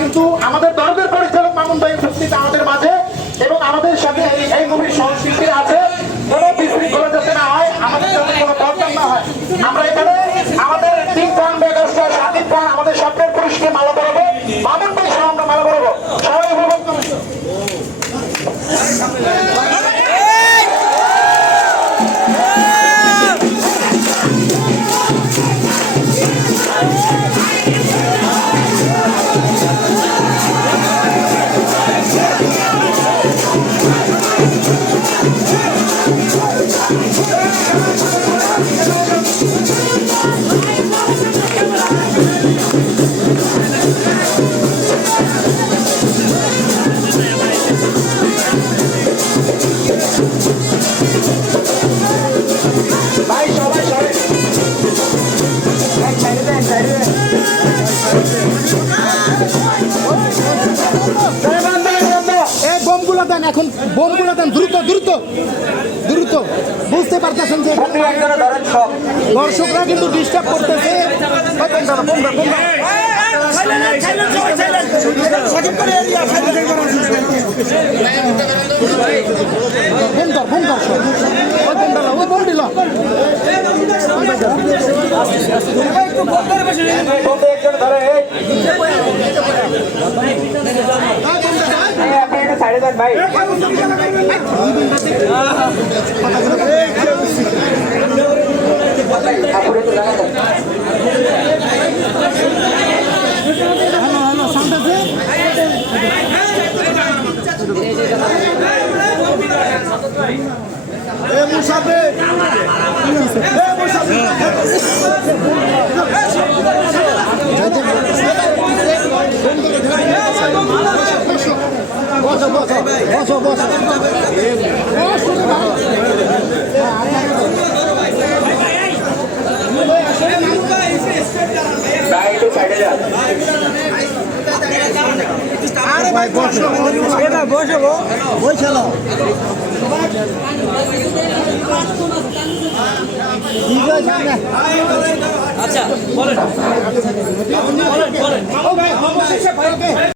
কিন্তু আমাদের দরদের পরিচালক মামুন ভাই উপস্থিত আমাদের মাঝে এবং আমাদের সাথে এই মুভির সহশিল্পী আছে। কোনো বিশৃঙ্খলা যাতে না হয়, আমাদের যাতে কোনো বদনাম না হয়, আমরা এখানে আমাদের টিম খান মেগাস্টার শাকিব খান আমাদের স্বপ্নের পুরুষকে মালা পরাবো, মামুন ভাই সহ আমরা মালা পরাবো। সবাই উপভোগ করুন। এখন বোমগুলো দেন, দ্রুত দ্রুত দ্রুত। বুঝতে পারতেছেন যে দর্শকরা কিন্তু ডিস্টার্ব করতেছে। সাড়ে দেন ভাই। আচ্ছা বলেন।